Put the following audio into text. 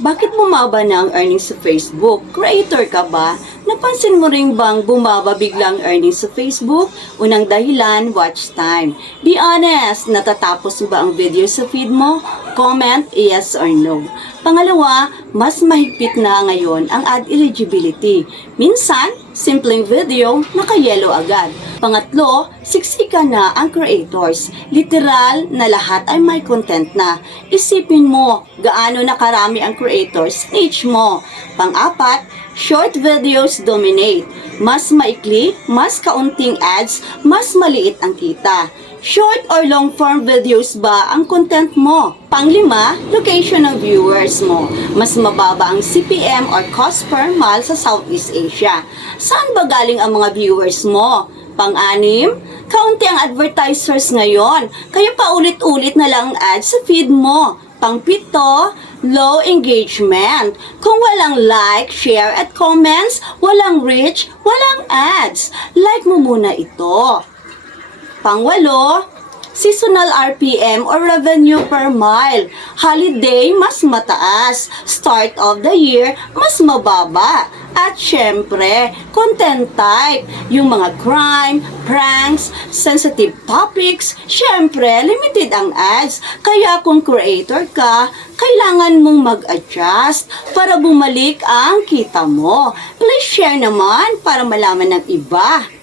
Bakit bumaba na ang earnings sa Facebook? Creator ka ba? Napansin mo rin bang bumaba biglang earnings sa Facebook? Unang dahilan, watch time. Be honest, natatapos ba ang video sa feed mo? Comment yes or no. Pangalawa, mas mahigpit na ngayon ang ad eligibility. Minsan, simpleng video, naka-yellow agad. Pangatlo, siksika na ang creators. Literal na lahat ay may content na. Isipin mo, gaano na karami ang creators sa niche mo. Pang-apat, short videos dominate. Mas maikli, mas kaunting ads, mas maliit ang kita. Short or long form videos ba ang content mo? Panglima, location ng viewers mo. Mas mababa ang CPM or cost per mile sa Southeast Asia. Saan ba galing ang mga viewers mo? Pang-anim, kaunti ang advertisers ngayon, kaya paulit-ulit na lang ang ads sa feed mo. Pang-pito, low engagement. Kung walang like, share at comments, walang reach, walang ads. Like mo muna ito. Pang-walo, seasonal RPM or revenue per mile. Holiday, mas mataas. Start of the year, mas mababa. At syempre, content type. Yung mga crime, pranks, sensitive topics, syempre, limited ang ads. Kaya kung creator ka, kailangan mong mag-adjust para bumalik ang kita mo. Please share naman para malaman ng iba.